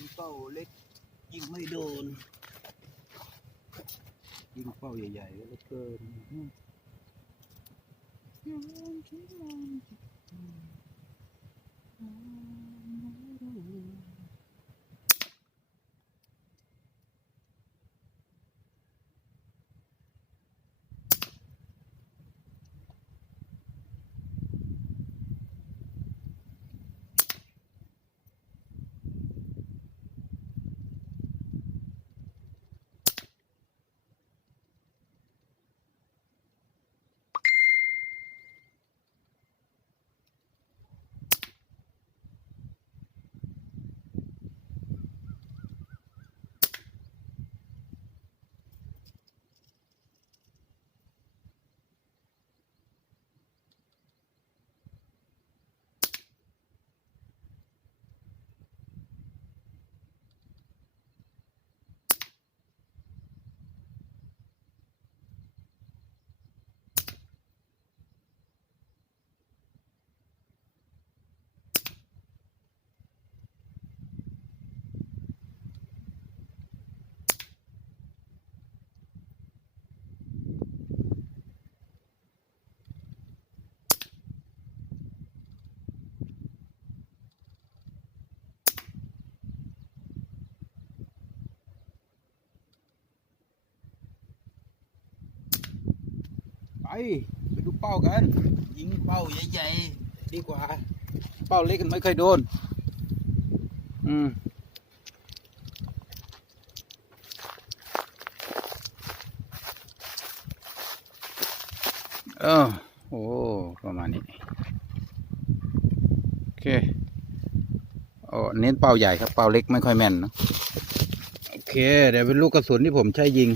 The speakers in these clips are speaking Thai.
งเป้าเล็ก ยิงไม่โดน ยิงเป้าใหญ่ๆก็เหลือเกิน ไปไปดูเป้ากัน ยิงเป้าใหญ่ๆดีกว่า เป้าเล็กกันไม่เคยโดน อืมเออโอ้ประมาณนี้ โอเคโอ้เน้นเป้าใหญ่ครับ เป้าเล็กไม่ค่อยแม่นเนะโอเคเดี๋ยวเป็นลูกกระสุนที่ผมใช้ยิง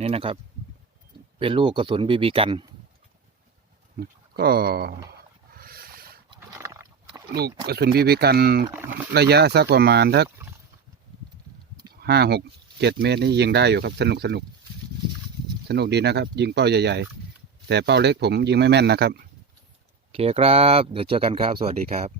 นี่นะครับ เป็นลูกกระสุนบีบีกัน ก็ลูกกระสุนบีบีกันระยะสักประมาณทักห้าหกเจ็ดเมตรนี่ยิงได้อยู่ครับสนุกสนุกสนุกดีนะครับ ยิงเป้าใหญ่ ๆ แต่เป้าเล็กผมยิงไม่แม่นนะครับโอเคครับ เดี๋ยวเจอกันครับ สวัสดีครับ